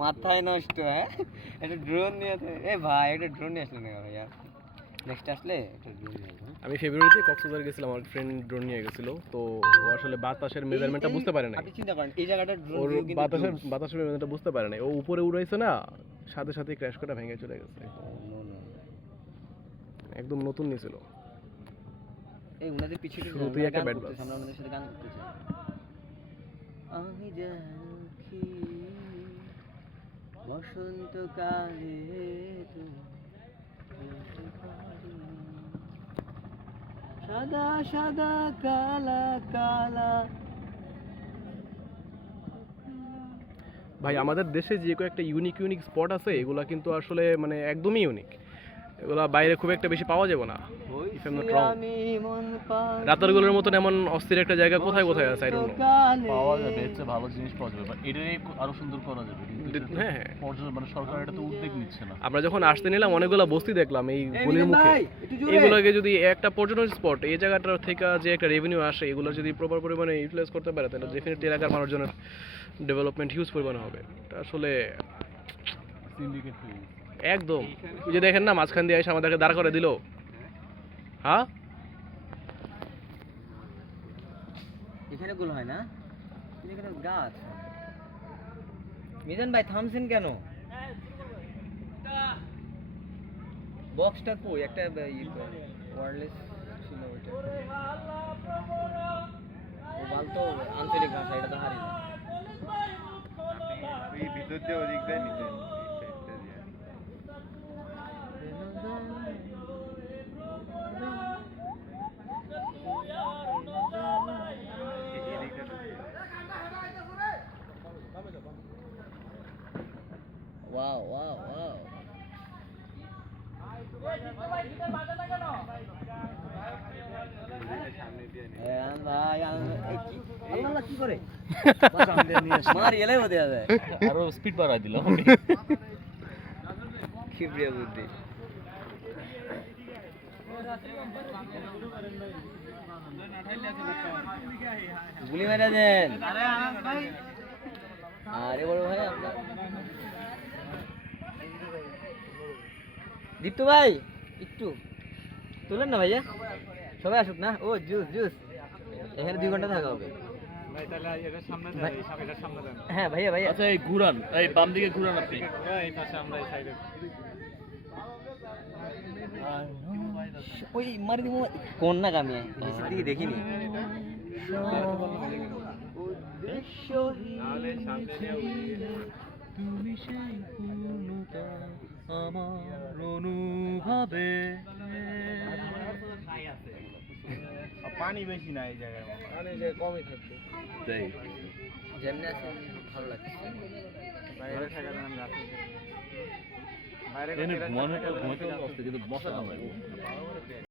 মাথায় নষ্ট। হ্যাঁ, একটা ড্রোন নিয়ে ভাই একটা ড্রোন নিয়ে আসলেন না ভাইয়া? নেক্সট আসলে একটা ড্রোন নিয়ে আসবো। আমি ফেব্রুয়ারিতে কক্সবাজার গেছিলাম, আমার ফ্রেন্ড ড্রোন নিয়ে গেছিল। তো ও আসলে বাতাসের মেজারমেন্টটা বুঝতে পারে নাই। আপনি চিন্তা করেন এই জায়গাটা ড্রোন ওর ভিউ কিন্তু বাতাসের মেজারমেন্টটা বুঝতে পারে নাই। ও উপরে উড়াইছে না, সাথে সাথে ক্র্যাশ করে ভেঙে চলে গেছে। একদম নতুন নিয়েছিল। এই উনাদের পিছনে শুরুতেই একটা ব্যাড বাস। আমরা আমাদের সাথে গান করতে চাই। আমি দেখি বসন্তকালে সাদা সাদা কালা কালা। ভাই আমাদের দেশে যে কয়েকটা ইউনিক স্পট আছে, এগুলা কিন্তু আসলে মানে একদমই ইউনিক। এগুলা বাইরে খুব একটা বেশি পাওয়া যাবে না। রাতারগুলোর মতন এমন অস্থির একটা জায়গা কোথায় কোথায় আছে? পাওয়া যাবে, এর চেয়ে ভালো জিনিস পাওয়া যাবে, বাট এটাই আরো সুন্দর করা যাবে। হ্যাঁ হ্যাঁ, মানে সরকার এটা তো উদ্যোগ নিচ্ছে না। আমরা যখন আসতে নিলাম অনেকগুলো বস্তি দেখলাম এই গলির মুখে। এগুলোকে যদি একটা পর্যটন স্পট, এই জায়গাটার থেকে যে একটা রেভিনিউ আসে, এগুলো যদি প্রপার পরিমাণে ইউটিলাইজ করতে পারে, তাহলে ডেফিনেটলি এলাকার মানুষজনের ডেভেলপমেন্ট হিউজ পরিমাণে হবে। এটা আসলে সিন্ডিকেট একদম, ওই যে দেখেন না মাঝখান দিয়ে এসে আমাদেরকে দাঁড় করে দিল। হ্যাঁ, এখানে গুলো হয় না, এখানে গাছ। মিজান ভাই থামছেন কেন? বক্সটা কই? একটা ওয়্যারলেস ছিল ওইটা। ও বলতো আঞ্চলিক ভাষা, এটা তো হারি না। আপনি এই ভিতর দিয়ে ওদিক দিয়ে নিতেন। Wow wow wow. আল্লাহ কি করে মার এলাই হতে যাবে। আরো স্পিড বাড়াই দিলাম। খিবরিয়া বুদ্ধি। গুলি মেরে দেন। আরে বড় ভাই আপনার দীপ্ত ভাই একটু তুলেন না ভাইয়া, সবাই আসুক না। ও জুস জুস, এখানে 2 ঘন্টা থাকা হবে। হ্যাঁ ভাইয়া ভাইয়া। আচ্ছা এই ঘুরান, এই বাম দিকে ঘুরান আপনি। ওই মারি দিব কোন না কামি দিকে দেখিনি। তুমি সেই পূর্ণতা আমার অনুভবে। পানি বেশি না এই জায়গায়, পানি যে কমই থাকবে। তাই যেমনি আছে ভালো লাগছে। বাইরে থাকার নাম রাখি ঘুমানো, ঘুমাতে আসতে কিন্তু মশা কামড়ায়।